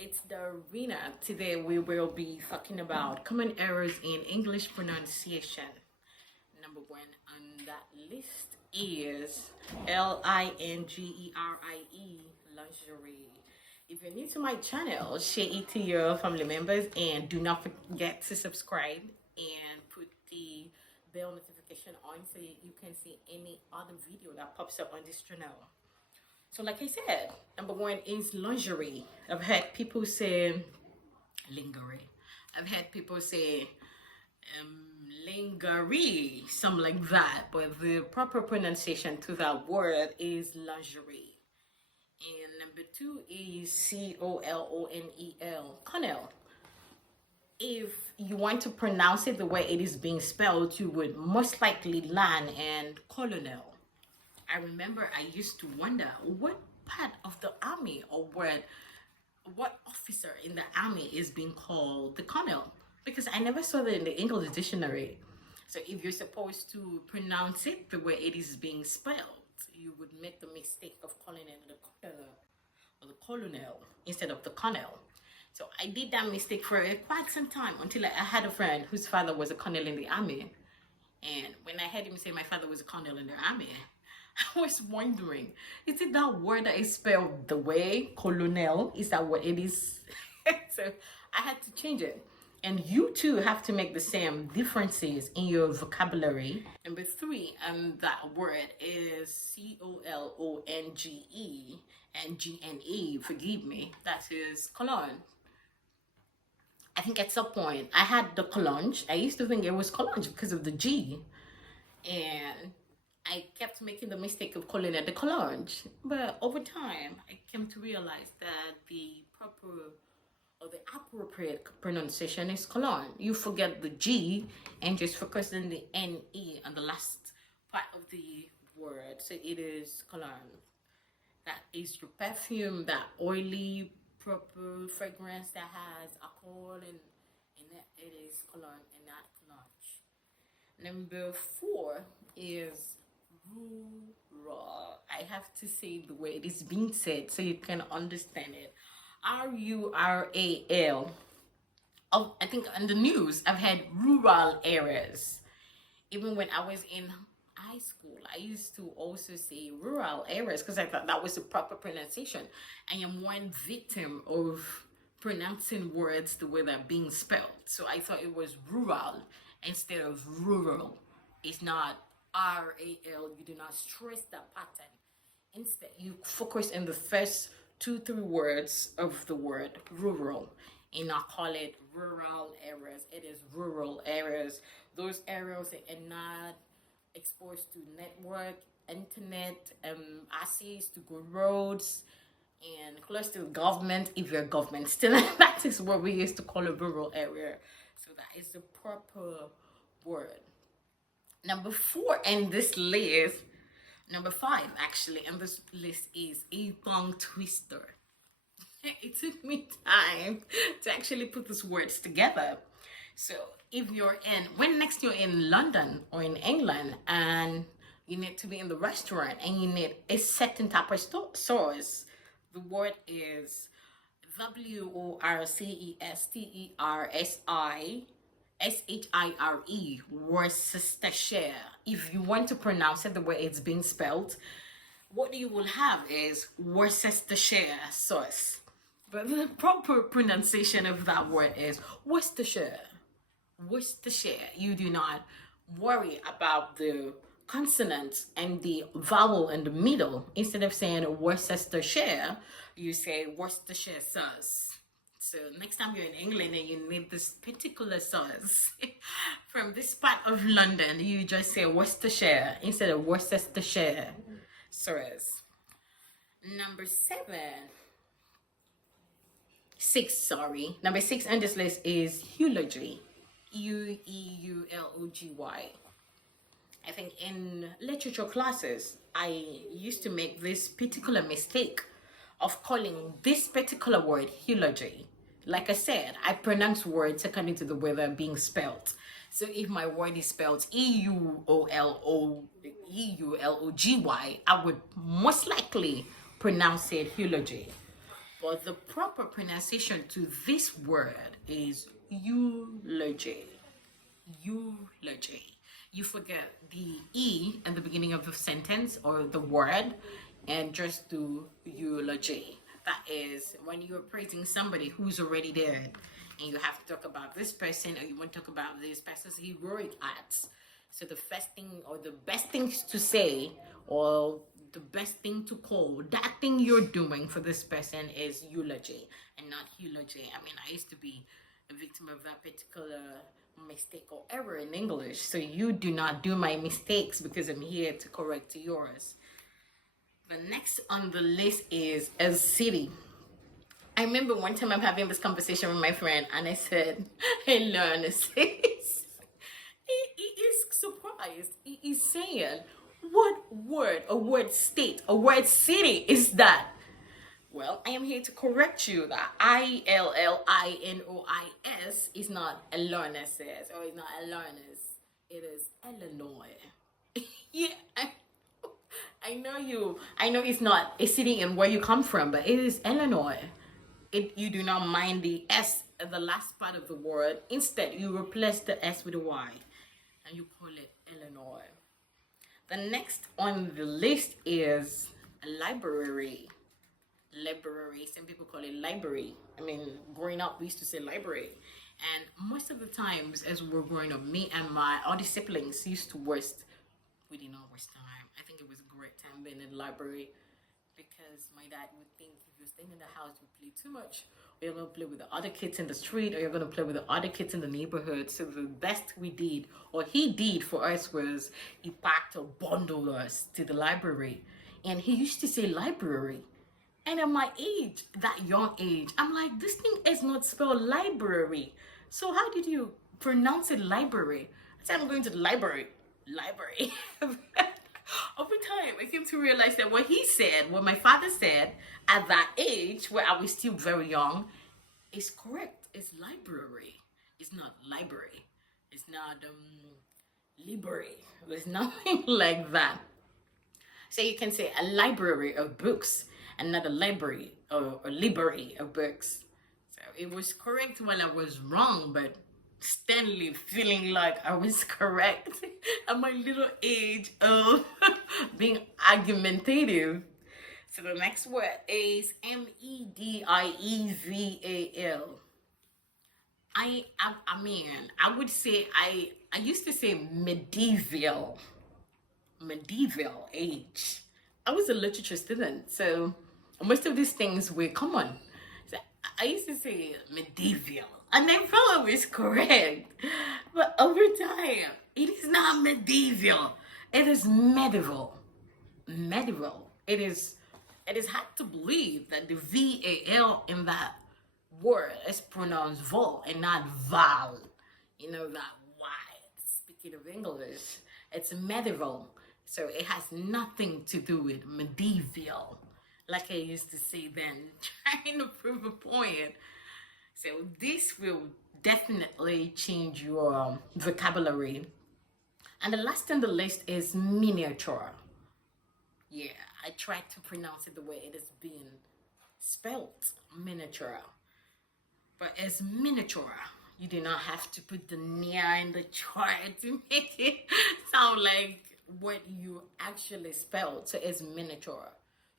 it's Darina. Today we will be talking about common errors in English pronunciation. Number one on that list is lingerie, lingerie. If you're new to my channel, share it to your family members and do not forget to subscribe and put the bell notification on so you can see any other video that pops up on this channel. So like I said, number one is lingerie. I've had people say lingerie. I've had people say lingerie, something like that. But the proper pronunciation to that word is lingerie. And number two is colonel, colonel. If you want to pronounce it the way it is being spelled, you would most likely land and colonel. I remember I used to wonder what part of the army or what officer in the army is being called the colonel, because I never saw that in the English dictionary. So if you're supposed to pronounce it the way it is being spelled, you would make the mistake of calling it the colonel or the colonel instead of the colonel. So I did that mistake for quite some time until I had a friend whose father was a colonel in the army. And when I heard him say my father was a colonel in the army, I was wondering, is it that word that is spelled the way, colonel? Is that what it is? So I had to change it. And you too have to make the same differences in your vocabulary. Number three, that word is colonge and gne, forgive me, that is cologne. I think at some point I had the cologne. I used to think it was cologne because of the G. And I kept making the mistake of calling it the cologne. But over time, I came to realize that the proper or the appropriate pronunciation is cologne. You forget the G and just focus on the NE on the last part of the word. So it is cologne. That is your perfume, that oily, proper fragrance that has alcohol and it is cologne and not cologne. Number four is rural. I have to say the way it is being said so you can understand it. rural. Oh, I think on the news I've had rural areas. Even when I was in high school, I used to also say rural areas because I thought that was the proper pronunciation. I am one victim of pronouncing words the way they're being spelled. So I thought it was rural instead of rural. It's not RAL. You do not stress that pattern. Instead, you focus on the first 2-3 words of the word rural, and I call it rural areas. It is rural areas. Those areas that are not exposed to network, internet, access to good roads, and close to the government. If you're government still, that is what we used to call a rural area. So that is the proper word. Number four in this list, number five actually in this list is a tongue twister. It took me time to actually put these words together. So if when next you're in London or in England and you need to be in the restaurant and you need a certain type of sauce, the word is Worcestershire, Worcestershire. If you want to pronounce it the way it's being spelled, what you will have is Worcestershire sauce. But the proper pronunciation of that word is Worcestershire. Worcestershire. You do not worry about the consonants and the vowel in the middle. Instead of saying Worcestershire, you say Worcestershire sauce. So next time you're in England and you need this particular sauce from this part of London, you just say Worcestershire instead of Worcestershire sauce. Number six on this list is eulogy. Eulogy. I think in literature classes, I used to make this particular mistake of calling this particular word eulogy. Like I said, I pronounce words according to the way they're being spelled. So if my word is spelled Eulogy, I would most likely pronounce it eulogy. But the proper pronunciation to this word is eulogy. Eulogy. You forget the E at the beginning of the sentence or the word and just do eulogy. That is when you're praising somebody who's already dead and you have to talk about this person or you want to talk about this person's heroic acts. So the first thing or the best things to say or the best thing to call that thing you're doing for this person is eulogy and not eulogy. I mean, I used to be a victim of that particular mistake or error in English. So you do not do my mistakes because I'm here to correct yours. The next on the list is a city. I remember one time I'm having this conversation with my friend and I said, hello, Anastasia. He is surprised. He is saying, what word, a word state, a word city is that? Well, I am here to correct you that Illinois is not Illinois or it's not Illinois. It is Illinois. Yeah, I know you. I know it's not a city in where you come from, but it is Illinois. You do not mind the S at the last part of the word. Instead, you replace the S with a Y and you call it Illinois. The next on the list is a library. Library. Some people call it library. I mean, growing up, we used to say library. And most of the times, as we were growing up, me and my other siblings used to waste. We did not waste time. I think it was a great time being in the library because my dad would think if you're staying in the house, you play too much. Or you're going to play with the other kids in the street, or you're going to play with the other kids in the neighborhood. So the best we did, or he did for us, was he packed or bundled us to the library. And he used to say library. And at my age, that young age, I'm like, this thing is not spelled library. So how did you pronounce it library? I said, I'm going to the library. Library. Over time, I came to realize that what he said, what my father said at that age, where I was still very young, is correct. It's library. It's not library. It's not library. There's nothing like that. So you can say a library of books and not a library or a library of books. So it was correct when I was wrong, but Stanley feeling like I was correct at my little age of being argumentative. So the next word is medieval. I mean, I would say I used to say medieval age. I was a literature student, so most of these things were common. So I used to say medieval, and I felt it was correct. But over time, it is not medieval. It is medieval. Medieval. It is hard to believe that the VAL in that word is pronounced vol and not val. You know that Y. Speaking of English, it's medieval. So it has nothing to do with medieval, like I used to say then, trying to prove a point. So this will definitely change your vocabulary. And the last on the list is miniature. Yeah, I tried to pronounce it the way it is being spelt, miniature. But it's miniature. You do not have to put the near in the chart to make it sound like what you actually spelled. So it's miniature.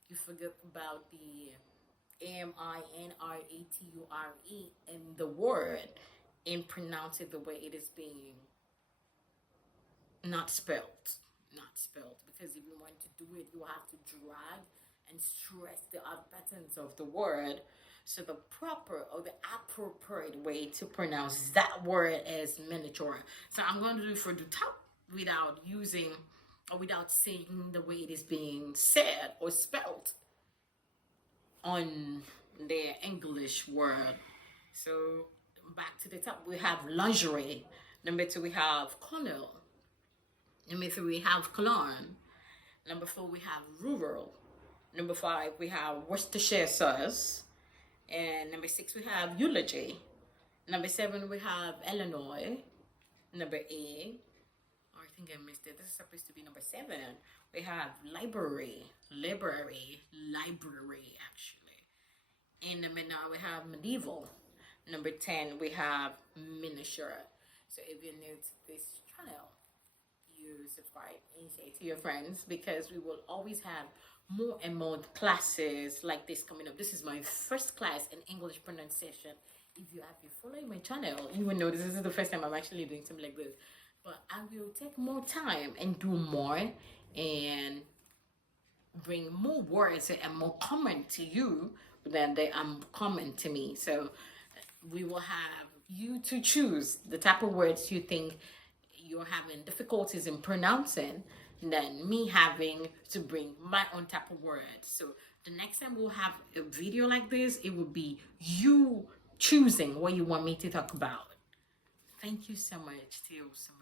You forget about the MINRATURE in the word and pronounce it the way it is being not spelled. Not spelled. Because if you want to do it, you have to drag and stress the odd patterns of the word. So the proper or the appropriate way to pronounce that word is miniature. So I'm going to do for the top without using or without saying the way it is being said or spelled on the English word. So back to the top, we have lingerie. Number 2, we have colonel. Number 3, we have cologne. Number 4, we have rural. Number 5, we have Worcestershire sauce. And number 6, we have eulogy. Number 7, we have Illinois. Number 8, I think I missed it. This is supposed to be number 7. We have library, actually. In number 9, we have medieval. Number 10, we have miniature. So if you're new to this channel, you subscribe and say to your friends, because we will always have more and more classes like this coming up. This is my first class in English pronunciation. If you have been following my channel, you will know this is the first time I'm actually doing something like this. But I will take more time and do more and bring more words and more comment to you than they comment to me. So we will have you to choose the type of words you think you're having difficulties in pronouncing, than me having to bring my own type of words. So the next time we'll have a video like this, it will be you choosing what you want me to talk about. Thank you so much. Till some